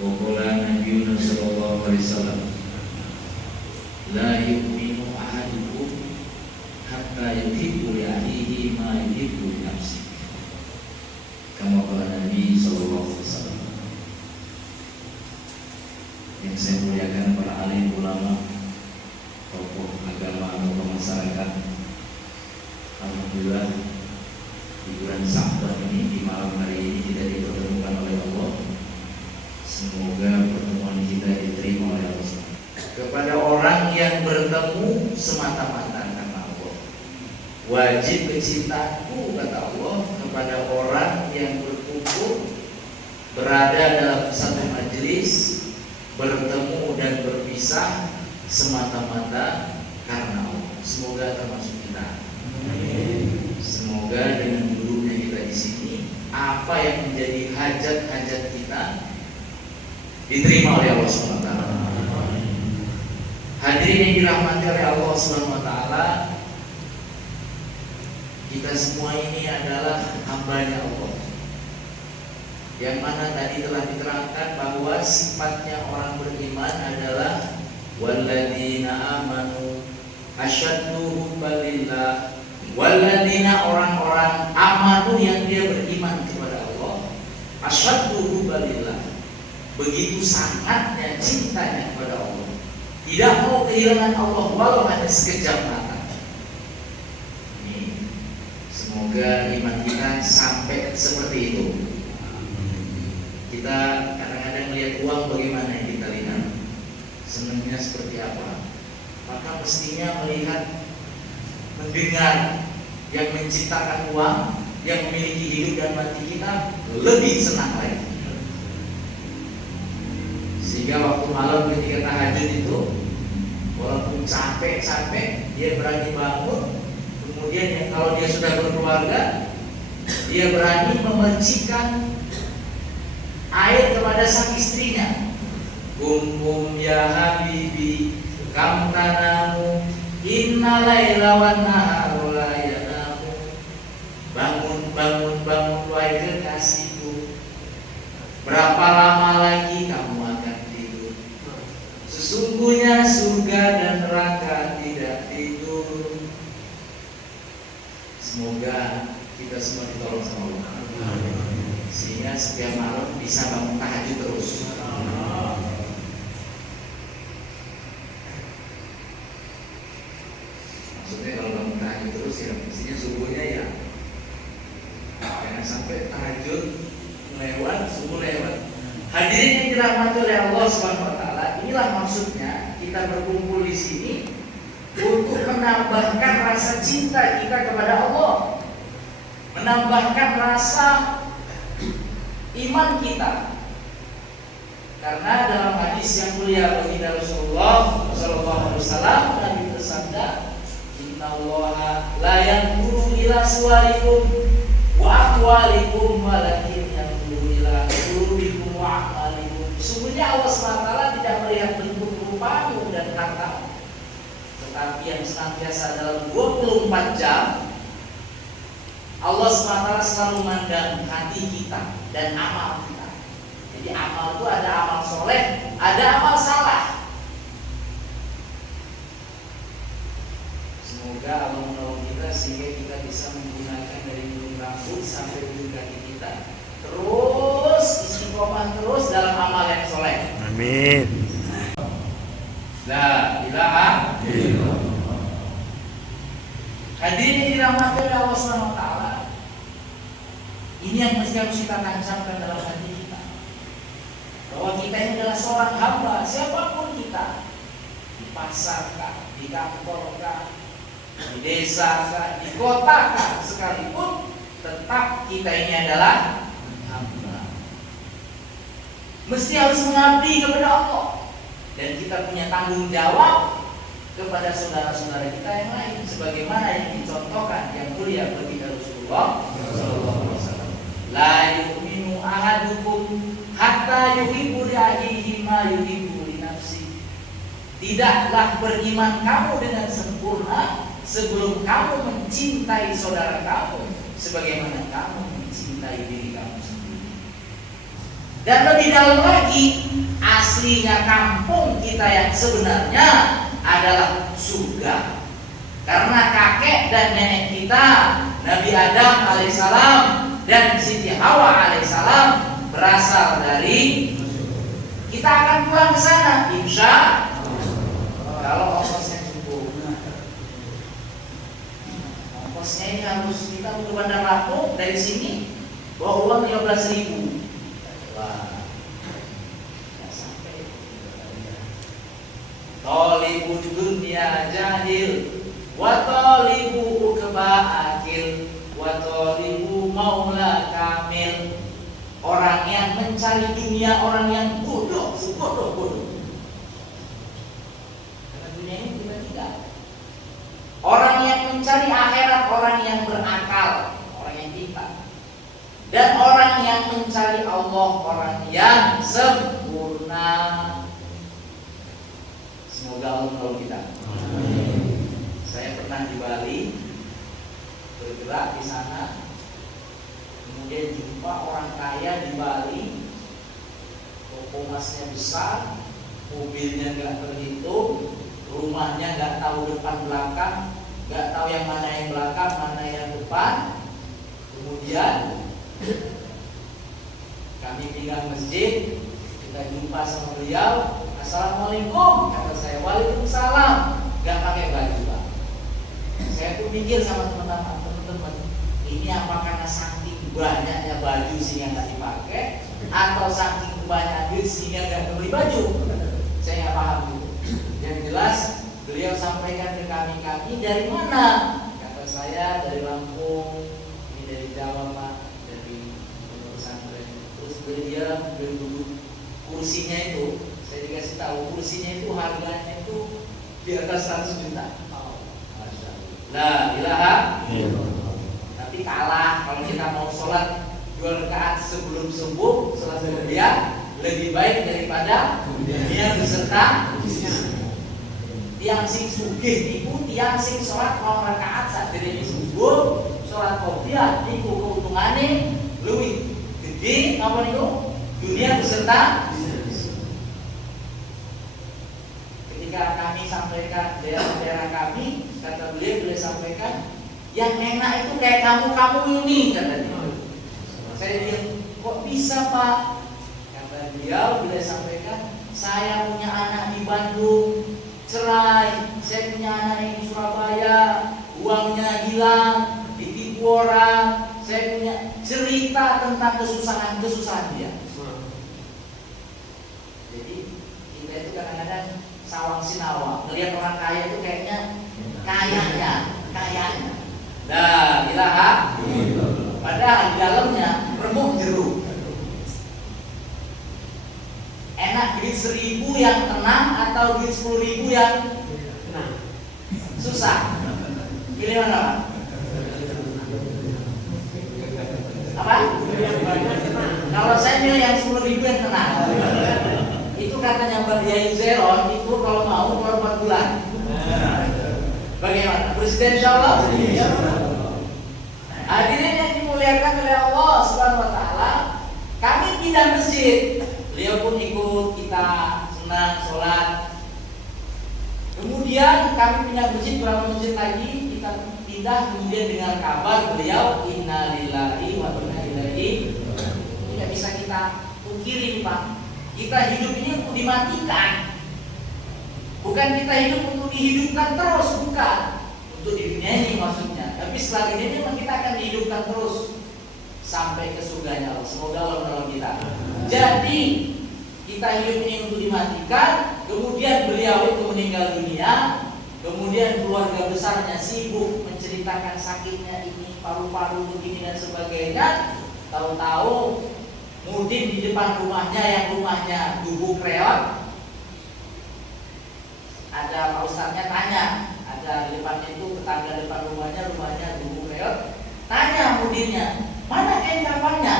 Wa qala Nabiyyuna sallallahu alaihi wasallam, la yu'minu ahadukum hatta yuhibbu li akhihi ma yuhibbu li nafsihi. Kama qala Nabi sallallahu alaihi wasallam. Yang saya muliakan para alim ulama, tokoh agama, tokoh masyarakat, alhamdulillah di bulan Sa'ban ini, di malam hari ini kita dipertemukan oleh Allah. Semoga pertemuan kita diterima oleh Allah. Kepada orang yang bertemu semata-mata karena Allah, wajib kecintaanku, kata Allah, kepada orang yang berkumpul berada dalam satu majelis, bertemu dan berpisah semata-mata karena Allah. Semoga termasuk kita. Semoga dengan duduknya kita di sini, apa yang menjadi hajat-hajat kita diterima oleh Allah SWT. Hadirin yang dirahmati oleh Allah SWT, kita semua ini adalah hamba-Nya Allah, yang mana tadi telah diterangkan bahwa sifatnya orang beriman adalah walladzina amanu asyaddu hubban lillah. Walladzina, orang-orang amanu yang dia beriman kepada Allah, asyaddu hubban lillah, begitu sangatnya cintanya kepada Allah, tidak mau kehilangan Allah walau hanya sekejap mata. Ini semoga iman kita sampai seperti itu. Kita kadang-kadang melihat uang bagaimana yang kita lihat, senangnya seperti apa. Maka mestinya melihat, mendengar yang menciptakan uang, yang memiliki hidup dan mati kita, lebih senang lagi. Sehingga waktu malam ketika tahajud itu, walaupun capek-capek, dia berani bangun. Kemudian yang kalau dia sudah berkeluarga, dia berani memercikan air kepada sang istrinya. Kum ya habibi kam tanamu inna laila wan naharu la yanamu. Bangun, bangun, bangun wahai kekasihku, berapa lama lagi kamu akan tidur? Sesungguhnya surga dan neraka tidak tidur. Semoga kita semua ditolong sama Allah, sehingga setiap malam bisa bangun tahajud terus. Maksudnya kalau bangun tahajud terus ya mestinya subuhnya ya, jangan sampai tahajud lewat, subuh lewat. Hadirin yang dirahmati oleh Allah SWT, inilah maksudnya kita berkumpul di sini untuk menambahkan rasa cinta kita kepada Allah, menambahkan rasa iman kita. Karena dalam hadis yang mulia baginda Rasulullah sallallahu alaihi wasallam, Nabi bersabda, "Innallaha la yanzuru ila suwarikum wa aqwalikum walakin yanzuru ila qulubikum wa a'malikum." Sesungguhnya Allah SWT tidak melihat bentuk rupamu dan hartamu, tetapi yang senantiasa dalam 24 jam Allah SWT selalu memandang hati kita dan amal kita. Jadi amal itu ada amal soleh, ada amal salah. Semoga Allah menolong kita sehingga kita bisa menggunakan dari ujung rambut sampai ujung kaki kita, terus istiqomah terus dalam amal yang soleh. Amin. La ilaha illallah. Hadirin yang dirahmati oleh Allah SWT, ini yang mesti harus kita tancapkan dalam hati kita, bahwa kita ini adalah seorang hamba, siapapun kita, di pasar kah, di kantor kah, di desa kah, di kota kah, sekalipun tetap kita ini adalah hamba. Mesti harus mengabdi kepada Allah, dan kita punya tanggung jawab kepada saudara-saudara kita yang lain, sebagaimana yang dicontohkan yang mulia baginda Rasulullah sallallahu alaihi wasallam. La yu'minu ahadukum hatta yuhibbu li akhihi ma yuhibbu li nafsihi. Tidaklah beriman kamu dengan sempurna sebelum kamu mencintai saudara kamu sebagaimana kamu mencintai diri kamu sendiri. Dan lebih dalam lagi, aslinya kampung kita yang sebenarnya adalah surga. Karena kakek dan nenek kita, Nabi Adam alaihissalam dan Siti Hawa alaihissalam berasal dari. Kita akan pulang ke sana, insya kalau ongkosnya cukup. Ongkosnya ini harus kita ke Bandar Lampung dari sini bawa uang 15.000. Wah, nggak sampai. Tolibun dunia jahil, wa tolibu ukba akil, wa tolibu maula kamil. Orang yang mencari dunia, orang yang bodoh, sebodoh-bodoh. Karena dunia ini tiba-tiba. Orang yang mencari akhirat, orang yang berakal, orang yang pintar. Dan orang yang mencari Allah, orang yang sempurna. Semoga Allah menolong kita. Saya pernah di Bali, bergerak di sana. Kemudian jumpa orang kaya di Bali, toko emasnya besar, mobilnya nggak terhitung, rumahnya nggak tahu depan belakang, nggak tahu yang mana yang belakang, mana yang depan. Kemudian kami pindah masjid, kita jumpa sama beliau, assalamualaikum, kata saya, waalaikumsalam, nggak pakai baju Pak. Saya tuh mikir sama teman-teman, ini apa karena saking banyaknya baju sehingga nggak dipakai, atau saking banyak duit sehingga nggak beli baju? Saya nggak paham gitu. Yang jelas beliau sampaikan ke kami dari mana? Kata saya dari Lampung, ini dari Jawa Pak, dari pesantren. Terus beliau duduk kursinya itu, saya dikasih tahu kursinya itu harganya itu di atas 100 juta. Masya Allah. La ilaha illallah. Tapi kalah kalau kita mau sholat 2 rakaat sebelum subuh, sholat subuh lebih baik daripada dia beserta tiang sing sugih itu, tiang sing sholat 2 rakaat saat diri subuh, sholat qobliyah niku keuntungannya lebih gede apa niku dunia beserta. Ketika kami sampaikan daerah-daerah kami, kata beliau sampaikan, yang enak itu kayak kamu ini, kata dia. Saya bilang, kok bisa Pak? Kata beliau sampaikan, saya punya anak di Bandung, cerai. Saya punya anak di Surabaya, uangnya hilang, ditipu orang. Saya punya cerita tentang kesusahan dia. Jadi kita itu kadang-kadang sawang sinawang, ngelihat orang kaya itu kayaknya kayanya. La ilaha illallah. Padahal di dalamnya remuk jeruk. Enak duit 1.000 yang tenang atau duit 10.000 yang susah? Pilih mana Pak? Apa? Kalau saya pilih yang 10.000 yang tenang. Itu katanya Mbak Yai Zeron, itu kalau mau keluar 4 bulan. Bagaimana? Presiden insyaallah? Hadirin yang dimuliakan oleh Allah Subhanahu wa taala, kami pindah masjid. Beliau pun ikut kita senang sholat. Kemudian kami pindah masjid, berapa masjid lagi kita pindah, kemudian dengar kabar beliau innalillahi wa inna ilaihi. Tidak bisa kita pungkiri Pak. Kita hidup ini untuk dimatikan. Bukan kita hidup untuk dihidupkan terus, bukan. Untuk di dunia ini maksudnya. Tapi setelah ini memang kita akan dihidupkan terus sampai ke surganya Allah. Semoga Allah menolong kita. Jadi kita hidup ini untuk dimatikan. Kemudian beliau itu meninggal dunia. Kemudian keluarga besarnya sibuk menceritakan sakitnya ini, paru-paru begini dan sebagainya. Tahu-tahu mudim di depan rumahnya, yang rumahnya gubuk reot. Ada Pak Ustadznya tanya, ada di depannya itu tetangga depan rumahnya gubuk reot. Tanya mudirnya, mana kain kafannya?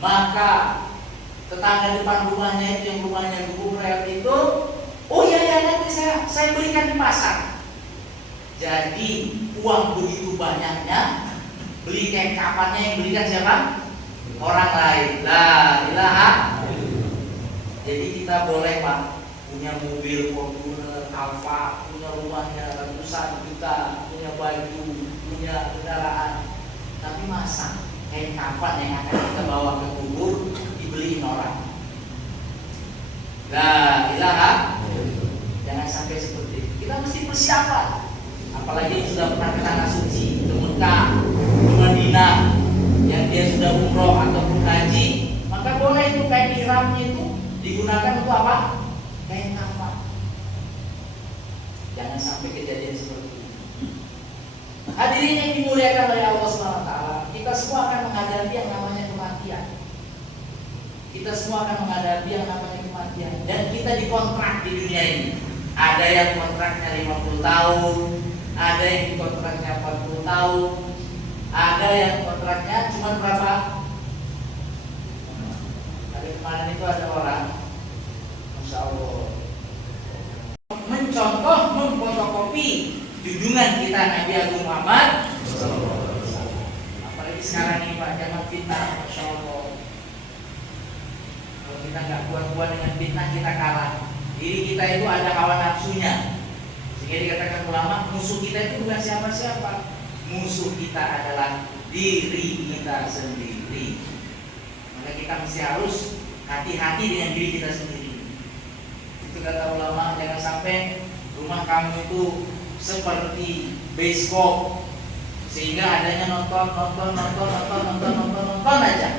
Maka tetangga depan rumahnya itu yang rumahnya gubuk reot itu, oh iya nanti saya belikan di pasar. Jadi uang begitu banyaknya, beli kain kafannya yang belikan siapa? Orang lain. La ilaha kita boleh Pak punya mobil Fortuner, Alfa, punya rumahnya ratusan juta, punya baju, punya kendaraan. Tapi masa kain kafan yang akan kita bawa ke kubur dibeliin orang? La ilaha. Jangan sampai seperti itu. Kita mesti persiapan. Apalagi yang sudah pernah ke tanah suci, ke Mekah, ke Madinah, yang dia sudah umroh ataupun haji, maka boleh itu kain ihramnya itu digunakan untuk apa? Kain kafan. Jangan sampai kejadian seperti itu. Hadirin yang dimuliakan oleh Allah SWT, kita semua akan menghadapi yang namanya kematian. Kita semua akan menghadapi yang namanya kematian. Dan kita dikontrak di dunia ini. Ada yang kontraknya 50 tahun, ada yang kontraknya 40 tahun, ada yang kontraknya cuma berapa? Hari kemarin itu ada orang, Masya Allah, mencontoh, memfotokopi junjungan kita Nabi Agung Muhammad. Apalagi sekarang ini Pak, zaman fitnah, Masya Allah. Kalau kita nggak kuat-kuat dengan fitnah, kita kalah. Diri kita itu ada hawa nafsunya. Sehingga dikatakan ulama, musuh kita itu bukan siapa-siapa. Musuh kita adalah diri kita sendiri. Maka kita mesti harus hati-hati dengan diri kita sendiri. Itu kata ulama, jangan sampai rumah kamu itu seperti bioskop, sehingga adanya nonton aja.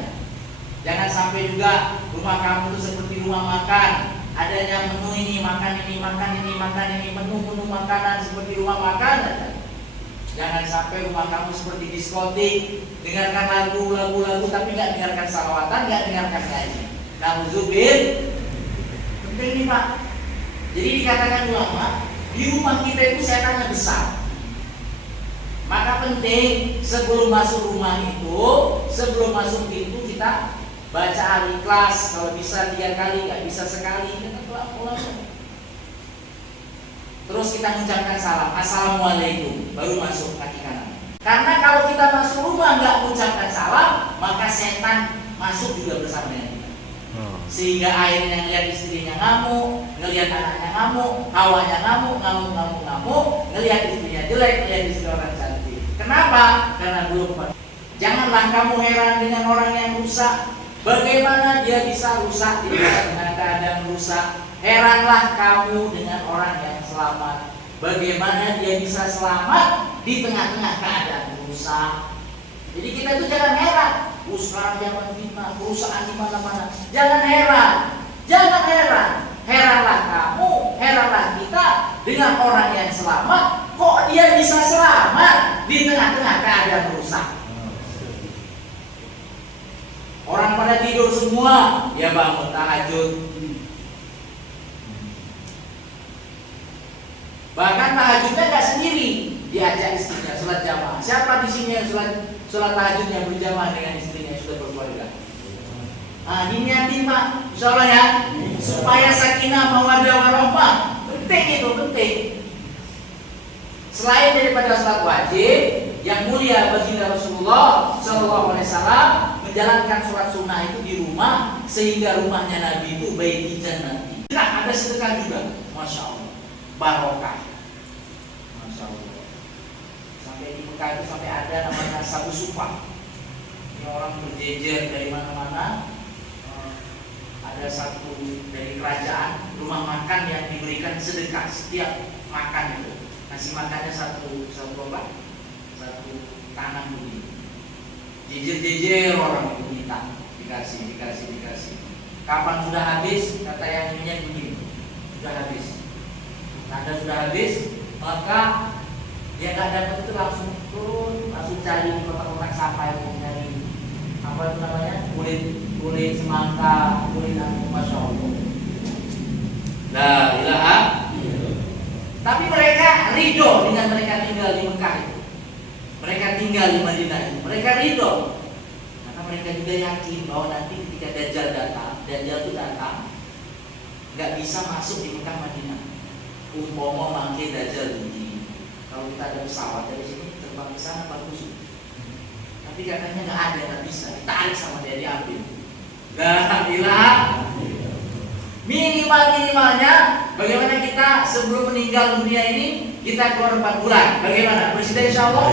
Jangan sampai juga rumah kamu itu seperti rumah makan, adanya menu ini makan, menu makanan seperti rumah makan aja. Jangan sampai rumah kamu seperti diskotik, dengarkan lagu tapi nggak dengarkan salawatan, nggak dengarkan ngaji. Nauzubil. Penting nih Pak. Jadi dikatakan ulama, di rumah kita itu setannya besar. Maka penting sebelum masuk rumah itu, sebelum masuk pintu kita baca Al-Ikhlas, kalau bisa 3 kali, nggak bisa sekali, kita pulang. Terus kita mengucapkan salam, Assalamualaikum, baru masuk kaki kanan. Karena kalau kita masuk rumah nggak mengucapkan salam, maka setan masuk juga bersama dengan kita. Sehingga akhirnya ngelihat istrinya ngamuk, ngelihat anaknya ngamuk, hawanya ngamuk, ngelihat istrinya jelek, ngelihat istri orang cantik. Kenapa? Karena belum. Janganlah kamu heran dengan orang yang rusak. Bagaimana dia bisa rusak dengan keadaan rusak? Heranlah kamu dengan orang yang selamat. Bagaimana dia bisa selamat di tengah-tengah keadaan rusak? Jadi kita itu jangan heran. Sekarang zaman fitnah, perusahaan di mana-mana. Jangan heran. Heranlah kamu, heranlah kita dengan orang yang selamat. Kok dia bisa selamat di tengah-tengah keadaan rusak? Orang pada tidur semua, dia bangun tahajud. Bahkan tahajudnya nggak sendiri, diajak istrinya sholat jamaah. Siapa di sini yang sholat tahajudnya berjamaah dengan istrinya sudah berkeluarga? Diniatin Pak, insyaallah ya, supaya sakinah mawaddah warahmah. Penting itu, penting. Selain daripada sholat wajib yang mulia baginda Rasulullah Shallallahu Alaihi Wasallam menjalankan sholat sunnah itu di rumah, sehingga rumahnya Nabi itu baiti jannati. Nah, ada sedekah juga, Masya Allah, barokah, Masya Allah. Sampai di Mekah itu sampai ada namanya Sabu Sufa. Ini orang berjejer dari mana-mana. Ada satu dari kerajaan rumah makan yang diberikan sedekah setiap makan itu. Kasih makannya satu tanah begini. Jejer orang itu minta, dikasih. Kapan sudah habis? Kata yang ininya begini, sudah habis. Tanda sudah habis, maka dia nggak dapat itu langsung turun, langsung cari di kotak-kotak sampah itu, nyari apa itu namanya, kulit semangka, kulit anu, Masya Allah. La ilaha. Tapi mereka ridho dengan mereka tinggal di Mekah itu. Mereka tinggal di Madinah itu. Mereka ridho. Karena mereka juga yakin bahwa nanti ketika Dajjal itu datang, nggak bisa masuk di Mekah Madinah. Umpama mangke Dajjal tinggi. Kalau kita ada pesawat dari sini terbang ke sana bagus. Tapi katanya nggak bisa. Ditarik sama dia, diambil. La ilaha. Minimal minimalnya bagaimana kita sebelum meninggal dunia ini kita keluar 4 bulan. Bagaimana? Bersih insya Allah.